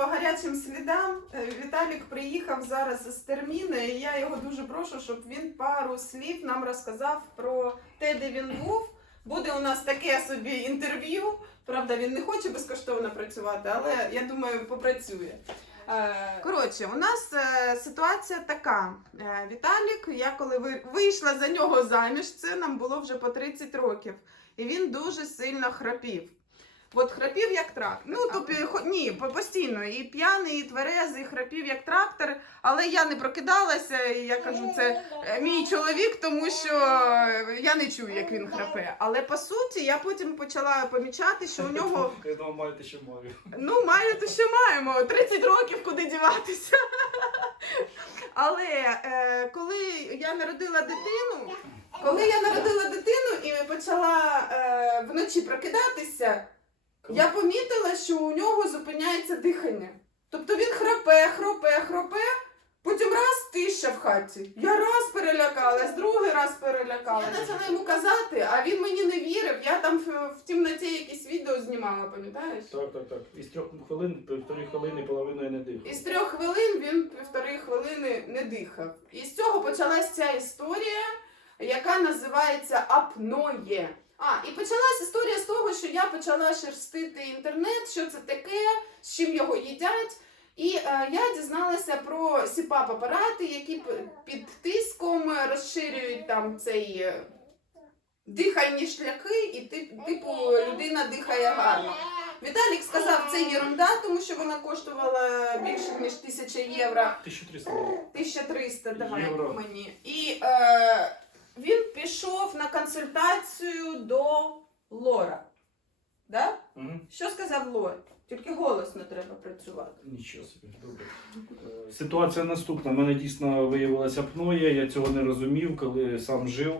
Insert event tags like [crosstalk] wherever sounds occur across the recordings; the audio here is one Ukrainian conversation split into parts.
по гарячим слідам. Е, Віталік приїхав зараз з терміни, і я його дуже прошу, щоб він пару слів нам розказав про те, де він був. Буде у нас таке собі інтерв'ю. Правда, він не хоче безкоштовно працювати, але я думаю, попрацює. Е, Коротше, у нас е, ситуація така. Віталік, я коли вийшла за нього заміж, це нам було вже по 30 років. І він дуже сильно храпів. От храпів як трактор. Ну, тобі, хо- ні, постійно. І п'яний, і тверезий, храпів як трактор. Але я не прокидалася, і я кажу, це е, мій чоловік, тому що е, я не чую, як він храпе. Але по суті, я потім почала помічати, що у нього [laughs] Я думаю, маєте, що маю. Ну, маю, то що маємо. 30 років куди діватися. [laughs] Але е, коли я народила дитину, коли я народила дитину і почала е, вночі прокидатися, я помітила, що у нього зупиняється дихання. Тобто він храпе, хропе, хропе, потім раз тиша в хаті. Я раз перелякалась, другий раз перелякалась. Я почала йому казати, а він мені не вірив. Я там в, в темноті якісь відео знімала, пам'ятаєш? Так, так, так. Із трьох хвилин, півтори хвилини, половину я не дихав. Із трьох хвилин він півтори хвилини не дихав. І з цього почалась ця історія, яка називається апноє. А, і почалась історія з того, що я почала шерстити інтернет, що це таке, з чим його їдять. І е, я дізналася про сіпап апарати, які під тиском розширюють там цей е, дихальні шляхи, і тип- типу людина дихає гарно. Віталік сказав, це єрунда, тому що вона коштувала більше ніж 1000 євро. 1300 доларів. 1300 давай Євро. мені. І е, він пішов на консультацію до Лора. Да? Угу. Що сказав Лор? Тільки голосно треба працювати. Нічого собі, добре. Е, Ситуація наступна. У мене дійсно виявилася апноя, я цього не розумів, коли сам жив.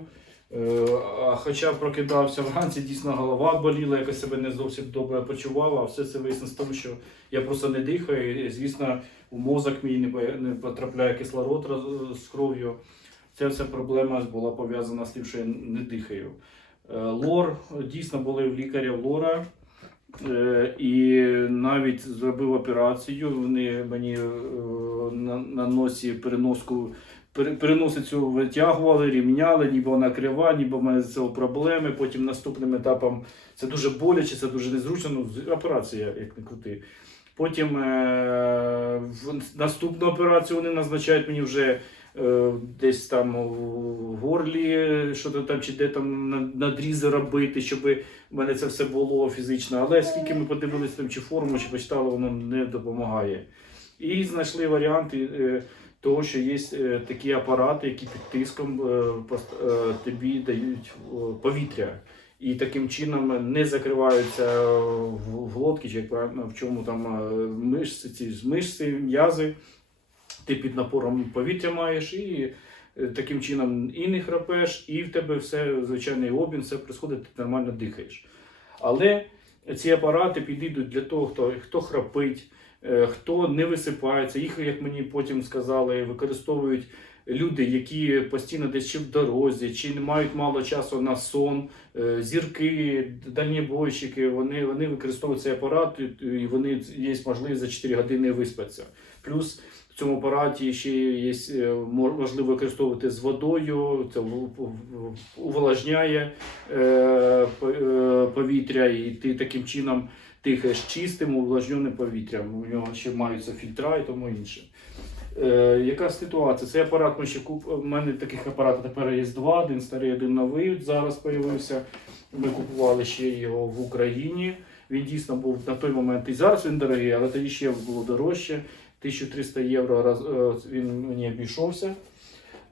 Е, А хоча прокидався вранці, дійсно голова боліла, якось себе не зовсім добре почував, а все це вияснилось в тому, що я просто не дихаю. І, звісно, у мозок мій не по- не потрапляє кислород з кров'ю. Ця вся проблема була пов'язана з тим, що я не дихаю. Е, Лор дійсно були в лікаря Лора. Е, І навіть зробив операцію. Вони мені е, на, носі переноску переносицю витягували, рівняли, ніби вона крива, ніби в мене з цього проблеми. Потім наступним етапом це дуже боляче, це дуже незручно. Ну, операція, як не крути. Потім в наступну операцію вони назначають мені вже десь там в горлі, що то там чи де там надрізи робити, щоб в мене це все було фізично. Але скільки ми подивилися там чи форму, чи почитали, воно не допомагає. І знайшли варіанти е, того, що є е, такі апарати, які під тиском е, е, тобі дають е, повітря. І таким чином не закриваються в, глотки, чи як в чому там е, мишці, ці мишці, м'язи. Ти під напором повітря маєш і е, таким чином і не храпеш, і в тебе все звичайний обмін, все происходить, ти нормально дихаєш. Але ці апарати підійдуть для того, хто, хто храпить, е, хто не висипається. Їх, як мені потім сказали, використовують люди, які постійно десь чи в дорозі, чи не мають мало часу на сон, е, зірки, дальнібойщики, вони, вони використовують цей апарат, і- вони є можливість за 4 години виспатися. Плюс в цьому апараті ще є е, можливо використовувати з водою, це увлажняє е, е, повітря, і ти таким чином дихаєш чистим, увлажненим повітрям. У нього ще маються фільтра і тому інше. Яка ситуація? Цей апарат ми ще куп... У мене таких апаратів тепер є два, один старий, один новий. Зараз з'явився. Ми купували ще його в Україні. Він дійсно був на той момент і зараз він дорогий, але тоді ще було дорожче. 1300 євро раз, е, він мені обійшовся.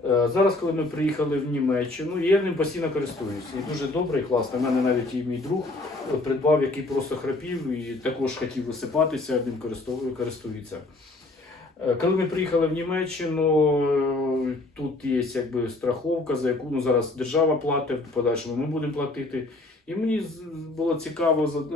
Е, Зараз, коли ми приїхали в Німеччину, я ним постійно користуюсь. І дуже добре і класно. У мене навіть і мій друг е, придбав, який просто храпів і також хотів висипатися, ним користується. Коли ми приїхали в Німеччину, тут є якби страховка, за яку ну, зараз держава платить, в подальшому ми будемо платити. І мені було цікаво,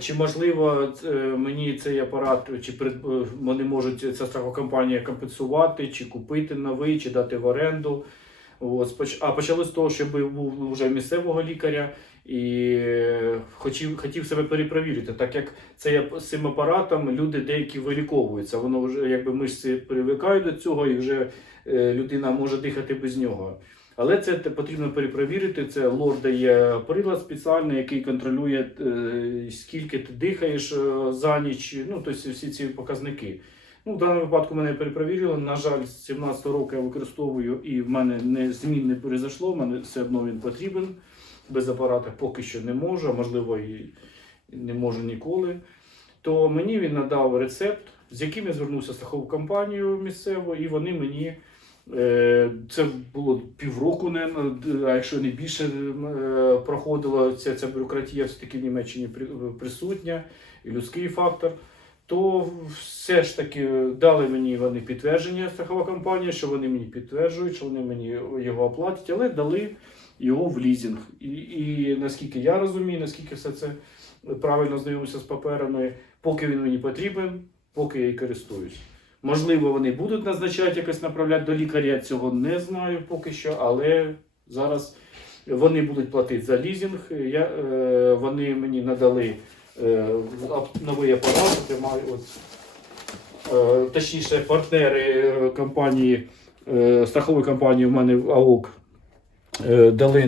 чи можливо е, мені цей апарат, чи е, вони можуть ця страхова компанія компенсувати, чи купити новий, чи дати в оренду. От, а почали з того, що був вже місцевого лікаря, І е, хотів, хотів себе перепровірити, так як це з цим апаратом люди деякі виліковуються. Воно вже якби мишці привикають до цього, і вже е, людина може дихати без нього. Але це потрібно перепровірити. Це лор дає прилад спеціальний, який контролює, е, скільки ти дихаєш е, за ніч. Ну, тобто всі ці показники. Ну, в даному випадку мене перепровірили. На жаль, з 17 року я використовую і в мене не змін не. В мене все одно він потрібен. Без апарата поки що не можу, можливо і не можу ніколи. То мені він надав рецепт, з яким я звернувся в страхову компанію місцеву, і вони мені. Е, Це було півроку, а якщо не більше е, проходило ця, ця бюрократія все-таки в Німеччині присутня, і людський фактор. То все ж таки дали мені вони підтвердження страхова компанія, що вони мені підтверджують, що вони мені його оплатять, але дали його в лізинг. І, і наскільки я розумію, наскільки все це правильно знайомився з паперами, поки він мені потрібен, поки я і користуюсь. Можливо, вони будуть назначати якось направляти до лікаря, я цього не знаю поки що, але зараз вони будуть платити за лізинг. Я, е, вони мені надали е, новий апарат, я маю от, е, точніше, партнери компанії, е, страхової компанії в мене АОК е, дали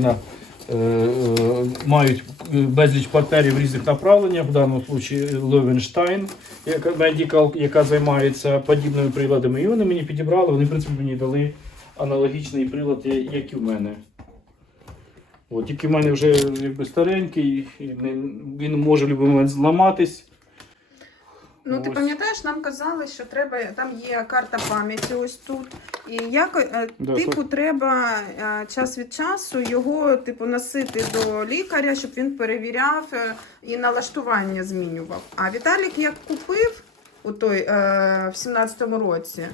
мають безліч партнерів різних направленнях, в даному випадку Левенштайн, медікал, яка займається подібними приладами. І вони мені підібрали, вони в принципі мені дали аналогічний прилад, як і в мене. От, тільки в мене вже якби, старенький, він може в будь-який момент зламатись. Ну, ти пам'ятаєш, нам казали, що треба, там є карта пам'яті ось тут. І як, е, Да, типу, треба е, час від часу його типу, носити до лікаря, щоб він перевіряв е, і налаштування змінював. А Віталік як купив у той в 17-му році,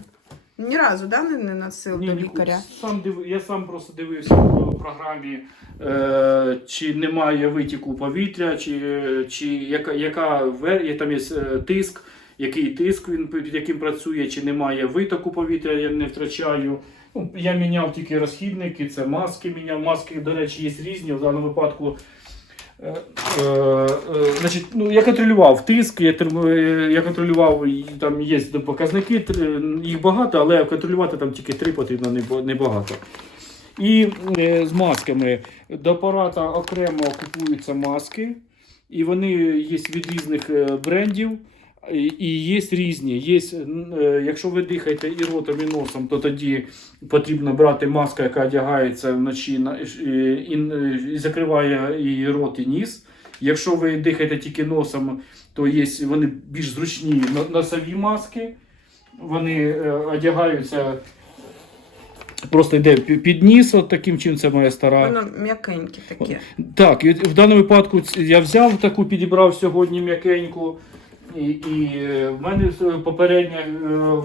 ні разу да, не, не носив до лікаря. Сам див... Я сам просто дивився в програмі, е, чи немає витіку повітря, чи, чи яка, яка вер... там є е, тиск, який тиск він під яким працює, чи немає витоку повітря, я не втрачаю. Ну, я міняв тільки розхідники, це маски міняв. Маски, до речі, є різні. В даному випадку Значить, ну, я контролював тиск, я, е, я контролював, там є показники, їх багато, але контролювати там тільки три потрібно небагато. І е, з масками до апарата окремо купуються маски, і вони є від різних е, брендів. І є різні. Є, е, якщо ви дихаєте і ротом, і носом, то тоді потрібно брати маску, яка одягається вночі і, закриває і рот, і ніс. Якщо ви дихаєте тільки носом, то є вони більш зручні но- носові маски. Вони е, одягаються. Просто йде під ніс, от таким чином це моя стара. Воно м'якеньке таке. Так, і в даному випадку я взяв таку, підібрав сьогодні м'якеньку. І, і е, в мене е, попередня е,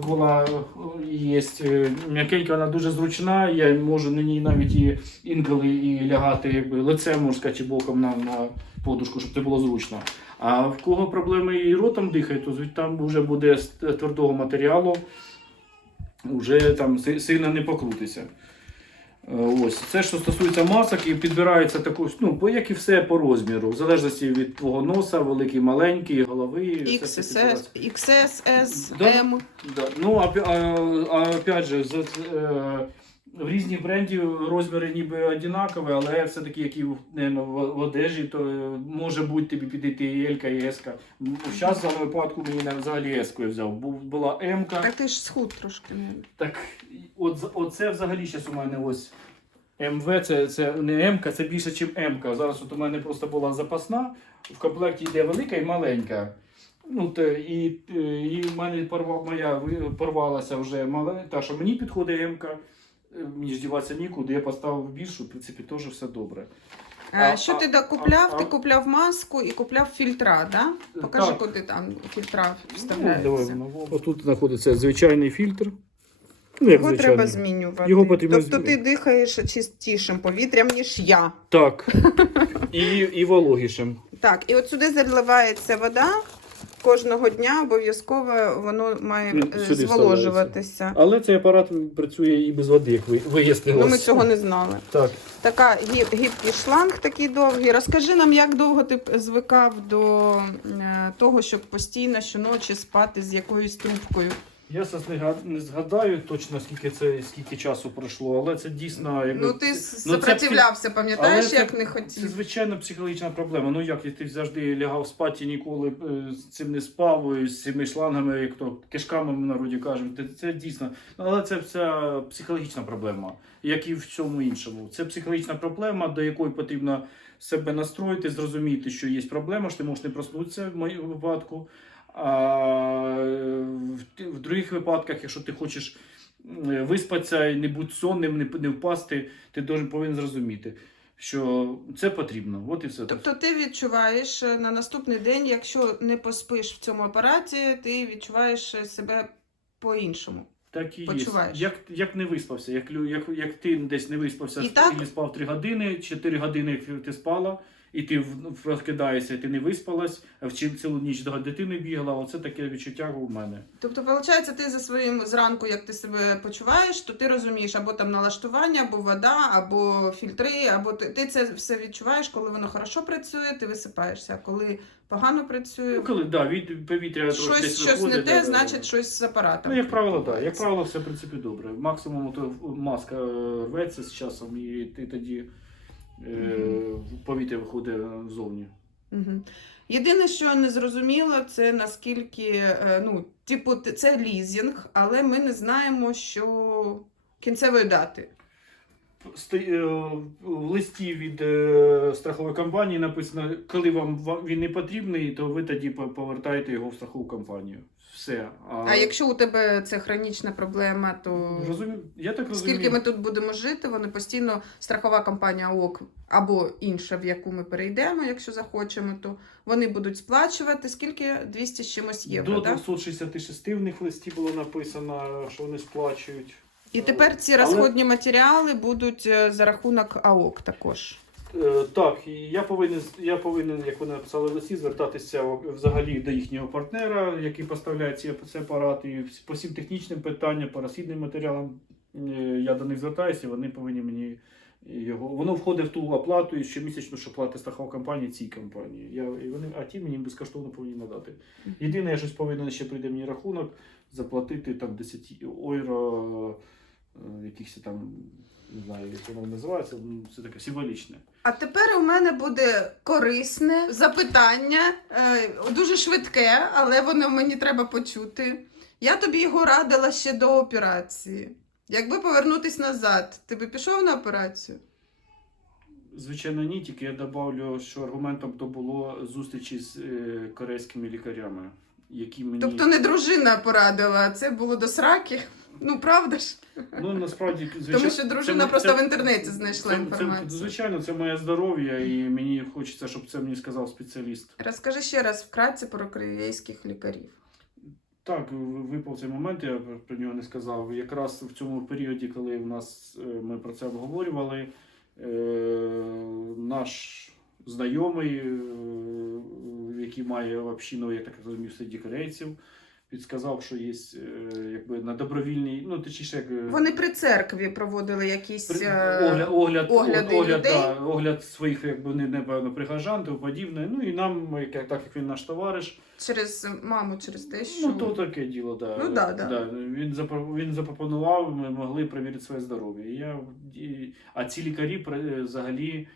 була є м'якенька, вона дуже зручна. Я можу на ній навіть і інколи і лягати якби лицем можна сказати, чи боком на, на подушку, щоб це було зручно. А в кого проблеми і ротом дихає, то там вже буде з твердого матеріалу, вже там сильно не покрутиться. Е, Ось це, що стосується масок, і підбирається таку, ну, по- як і все по розміру, в залежності від твого носа, великий, маленький, голови. це XSS, підбирається. Да. M. Да. Ну, а, а, а опять же, за. е, в різних брендів розміри ніби однакові, але все-таки, які в, ну, в, одежі, то е, може бути тобі підійти і Елька, і Еска. Зараз даному випадку мені навіть взагалі Еску я взяв. Був, була М-ка. Так ти ж схуд трошки. Так, от, оце взагалі зараз у мене ось МВ, це, це не М, це більше, ніж М. Зараз от у мене просто була запасна, в комплекті йде велика і маленька. Ну, те, і, е, і в мене порва, моя порвалася вже маленька, та, що мені підходить М, мені ж діватися нікуди, я поставив більшу, в принципі, теж все добре. Е, А- Що ти а- докупляв? а- Ти купляв маску і купляв фільтра, да? Покажи, Так. куди там фільтра Ну, вставляються. Отут знаходиться звичайний фільтр. Ну, як Його звичайний. треба змінювати. Його потрібно тобто ти змінювати. дихаєш чистішим повітрям, ніж я. Так. [laughs] І, і вологішим. Так, і от сюди заливається вода, кожного дня обов'язково воно має Ну, е, сюди зволожуватися. Але цей апарат працює і без води, як ви вияснилось. Ну, ми цього не знали. Так. Така гі- гібкий шланг такий довгий. Розкажи нам, як довго ти звикав до е, того, щоб постійно щоночі спати з якоюсь трубкою. Я зараз не, га- не згадаю точно, скільки це скільки часу пройшло, але це дійсно. Якби, Ну, ти ну, це сопротивлявся, пам'ятаєш, але це- як не Це хотів. звичайно психологічна проблема. Ну як ти завжди лягав спати і ніколи е, з цим не спав, і з цими шлангами, як то кишками в народі кажуть. Це, це дійсно. Ну, Але це вся психологічна проблема, як і в всьому іншому. Це психологічна проблема, до якої потрібно себе настроїти, зрозуміти, що є проблема, що ти можеш не проснутися в моєму випадку. А в, других випадках, якщо ти хочеш виспатися і не бути сонним, не, не впасти, ти повинен зрозуміти, що це потрібно. От і все. Тобто ти відчуваєш е, на наступний день, якщо не поспиш в цьому апараті, ти відчуваєш е, себе по-іншому. так і почуваєш. є. Як, як не виспався, як, як, як ти десь не виспався І і так? спав 3 години, 4 години як ти спала, і ти в- прокидаєшся, ти не виспалась, а в ці- цілу ніч до дитини бігала. Оце таке відчуття у мене. Тобто, виходить, ти за своїм зранку, як ти себе почуваєш, то ти розумієш або там налаштування, або вода, або фільтри, або ти, ти це все відчуваєш, коли воно хорошо працює, ти висипаєшся. А коли погано працює, Ну, коли да, від повітря трошки щось, десь щось не те, да, да, да. значить щось з апаратом. Ну, як правило, так. Як правило, все в принципі добре. Максимум то маска рветься з часом, і ти тоді е, повітря виходить ззовні. Угу. Єдине, що не зрозуміло, це наскільки, е, ну, типу, це лізінг, але ми не знаємо, що кінцевої дати. Е, В листі від е, страхової компанії написано, коли вам він не потрібний, то ви тоді повертаєте його в страхову компанію. Все. А якщо у тебе це хронічна проблема, то Розумію, я так розумію. скільки ми тут будемо жити, вони постійно страхова компанія ОК або інша, в яку ми перейдемо, якщо захочемо, то вони будуть сплачувати скільки 200 з чимось євро. До Да? 266 в них в листі було написано, що вони сплачують. І тепер ці Але- розходні матеріали будуть е, за рахунок АОК також. Е, Так, і я повинен, я повинен, як вони написали в листі, звертатися взагалі до їхнього партнера, який поставляє ці, апарати. По всім технічним питанням, по розхідним матеріалам е, я до них звертаюся, вони повинні мені його. Воно входить в ту оплату і щомісячну, що платить страхова компанія цій компанії. Я, і вони, а ті мені безкоштовно повинні надати. Єдине, я щось повинен ще прийде мені рахунок, заплатити там 10 євро, е, якихось там, не знаю, як воно називається, ну, це таке символічне. А тепер у мене буде корисне запитання, е, дуже швидке, але воно мені треба почути. Я тобі його радила ще до операції. Якби повернутись назад, ти би пішов на операцію? Звичайно, ні, тільки я добавлю, що аргументом то було зустрічі з е, корейськими лікарями, які мені. Тобто не дружина порадила, а це було до сраки. Ну правда ж? Ну, насправді, звичайно, Тому що дружина це- просто це- в інтернеті знайшла це- це- звичайно, це моє здоров'я, і мені хочеться, щоб це мені сказав спеціаліст. Розкажи ще раз вкратце про корейських лікарів. Так, випав цей момент, я про- про нього не сказав. Якраз в цьому періоді, коли в нас е, ми про це обговорювали, е, наш знайомий, е, який має общину, я так розумію, серед корейців, підсказав, що є е, якби на добровільній, ну точніше, як е, Вони при церкві проводили якісь. при- е, огляд, огляд, огляди огляд, людей. да, огляд своїх, якби не напевно, пригажан, тому подібне. Ну і нам, як, так як він наш товариш. Через маму, через те, що. Ну, то таке діло, да. Ну, да, да. Він, запро- він запропонував, ми могли перевірити своє здоров'я. І я, і, а ці лікарі взагалі,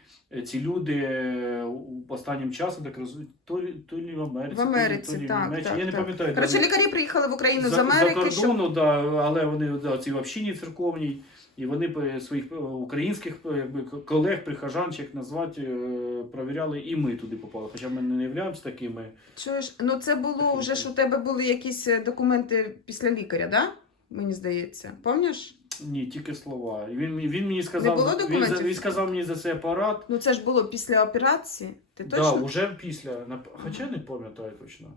ці люди е, останнім часом, так розумію, то, то лі в Америці, В Америці, то лі в так, Німеччині, так, я не пам'ятаю. Коротше, лікарі приїхали в Україну з Америки, за щоб кордону, да, але вони да, ці в общині церковній, і вони своїх е, українських е, якби, колег, прихожан, чи як назвати, е, провіряли, і ми туди попали. Хоча ми не являємося такими. чуєш, ну це було вже ж у тебе були якісь е, документи після лікаря, да? Мені здається. Пам'ятаєш? Ні, тільки слова. І Він, він мені сказав, було він, документів? він сказав мені за цей апарат. Ну це ж було після операції. Ти Да, точно вже після. нап- Хоча я не пам'ятаю точно.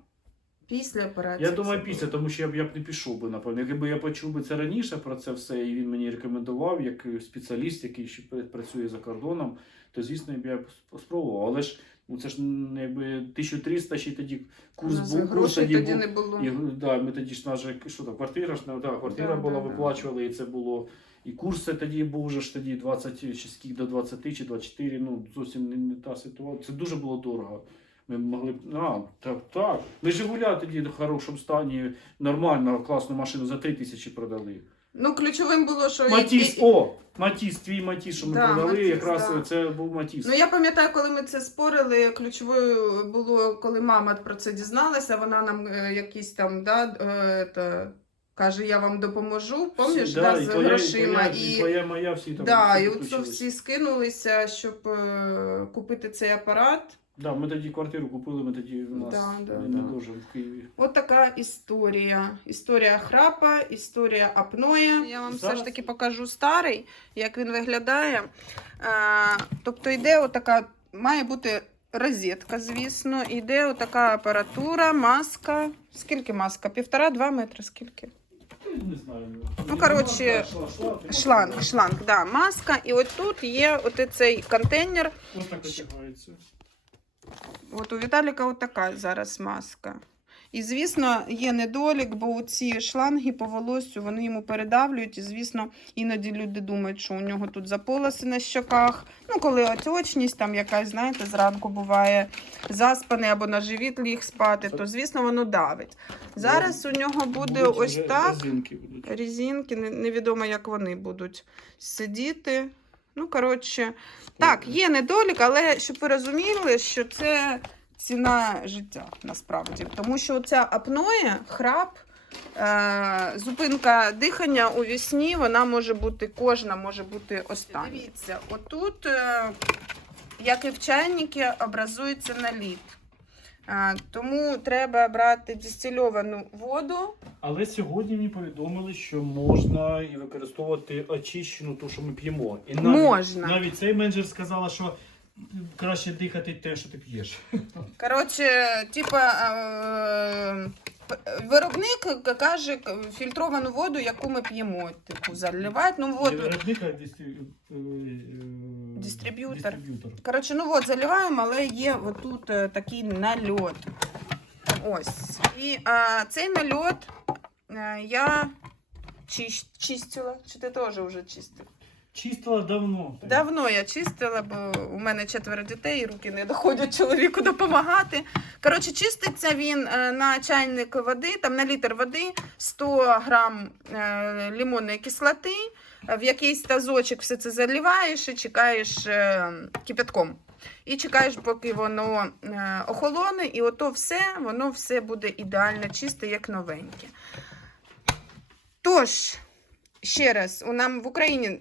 після операції. Я думаю, це після, було. тому що я б я б не пішов би, напевно. Якби я почув би це раніше про це все, і він мені рекомендував як спеціаліст, який ще пра- працює за кордоном, то звісно б я б спробував. Але ж Ну це ж м, якби 1300 ще й тоді курс У нас був. Курс грошей тоді тоді був. не було. І, да, ми тоді ж наша що там, квартира ж да, квартира Да, була, да, да. виплачували, і це було. І курси тоді був вже ж тоді 20 чи скільки до 20 чи 24, ну зовсім не, не та ситуація. Це дуже було дорого. Ми могли б. А, так, так. Ми Жигуля тоді в хорошому стані, нормально, класну машину за 3 тисячі продали. Ну, ключовим було, що Матіс, і- о! Матіс, твій Матіс, що ми Да, продали, Матіс, якраз да. це був Матіс. Ну я пам'ятаю, коли ми це спорили, ключовою було, коли мама про це дізналася, вона нам е, якісь там да, е, та, каже, я вам допоможу, пам'ятаєш, да, з грошима. І твоя, і твоя моя всі там. да, всі і підключились. всі скинулися, щоб е, купити цей апарат. Да, ми тоді квартиру купили, ми тоді у нас Да, да, не, да. дуже в Києві. От така історія. Історія храпа, історія апноя. Я вам все ж таки покажу старий, як він виглядає. А, тобто йде отака, має бути розетка, звісно, йде отака апаратура, маска. Скільки маска? Півтора-два метри, скільки? Не знаю. Ну, коротше, Шланг, шланг, да, маска. І от тут є от цей контейнер. Ось так одягається. От у Віталіка така зараз маска. І, звісно, є недолік, бо ці шланги по волосю вони йому передавлюють. І, звісно, іноді люди думають, що у нього тут заполоси на щоках. Ну, коли отечність там якась, знаєте, зранку буває заспаний або на живіт ліг спати, то, звісно, воно давить. Зараз у нього буде ось так. Резинки, невідомо, як вони будуть сидіти. Ну, коротше, так, є недолік, але щоб ви розуміли, що це ціна життя насправді. Тому що ця апноя, храп, е- зупинка дихання у вісні, вона може бути, кожна може бути остання. Дивіться, отут, е- як і в чайнику, образується наліт. Е, тому треба брати дистильовану воду. Але сьогодні мені повідомили, що можна і використовувати очищену ту, що ми п'ємо. І навіть, Можна. Навіть цей менеджер сказала, що краще дихати те, що ти п'єш. Коротше, типа е, виробник каже фільтровану воду, яку ми п'ємо. Типу, заливають. Ну а дистрі- е, е, Дистриб'ютор. Коротше, ну от заливаємо, але є отут е, такий нальот. Ось. І е, цей нальот е, я чищ, чистила. Чи ти теж вже чистив? Чистила давно. Давно я чистила, бо у мене четверо дітей, і руки не доходять чоловіку допомагати. Коротше, чиститься він е, на чайник води, там на літр води 100 грам е, лимонної кислоти. В якийсь тазочок все це заливаєш і чекаєш е, кипятком. І чекаєш, поки воно охолоне, і ото все, воно все буде ідеально чисте, як новеньке. Тож, ще раз, у нам в Україні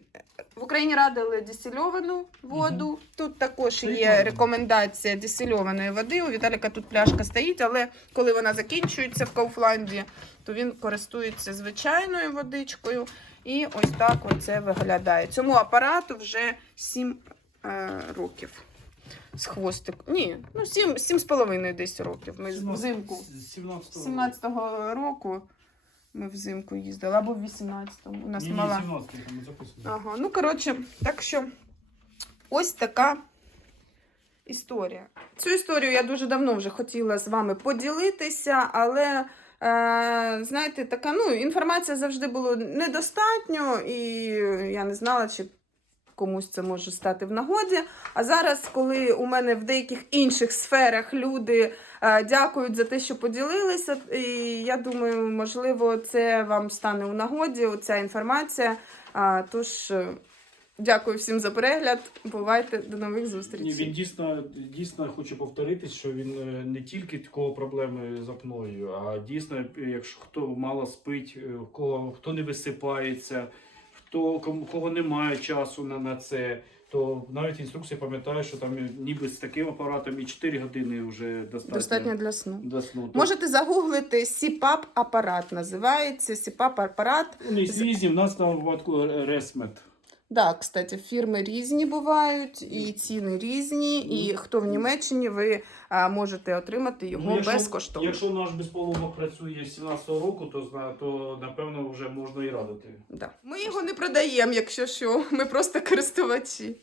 в Україні радили дистильовану воду. Тут також є рекомендація дистильованої води. У Віталіка тут пляшка стоїть, але коли вона закінчується в Кауфланді, то він користується звичайною водичкою. І ось так оце виглядає. Цьому апарату вже 7 е, років. З хвостик. Ні, ну 7, 7 з половиною десь років. Ми взимку. З 17-го. 17-го року ми взимку їздили, або в 18-му. У нас Ні, мала. 17-го там записано. Ага, ну коротше, так що ось така історія. Цю історію я дуже давно вже хотіла з вами поділитися, але е, знаєте, така ну, інформація завжди було недостатньо, і я не знала, чи комусь це може стати в нагоді. А зараз, коли у мене в деяких інших сферах люди дякують за те, що поділилися, і я думаю, можливо, це вам стане у нагоді, оця інформація. Тож, е, дякую всім за перегляд. Бувайте до нових зустрічей. він дійсно, дійсно хочу повторитись, що він е, не тільки в кого проблеми з апною, а дійсно, якщо хто мало спить, е, кого хто не висипається, хто кого немає часу на, на це, то навіть інструкція пам'ятає, що там ніби з таким апаратом і 4 години вже достатньо. Достатньо для сну. Для сну. Можете загуглити CPAP апарат. Називається CPAP апарат. Вони різні, в нас там випадку Ресмет. Да, кстати, фірми різні бувають, і ціни різні. І хто в Німеччині, ви а, можете отримати його Ну, якщо- безкоштовно. Якщо наш безполовок працює з 17-го року, то, зна- то напевно вже можна і радити. Да. Ми його не продаємо, якщо що. Ми просто користувачі.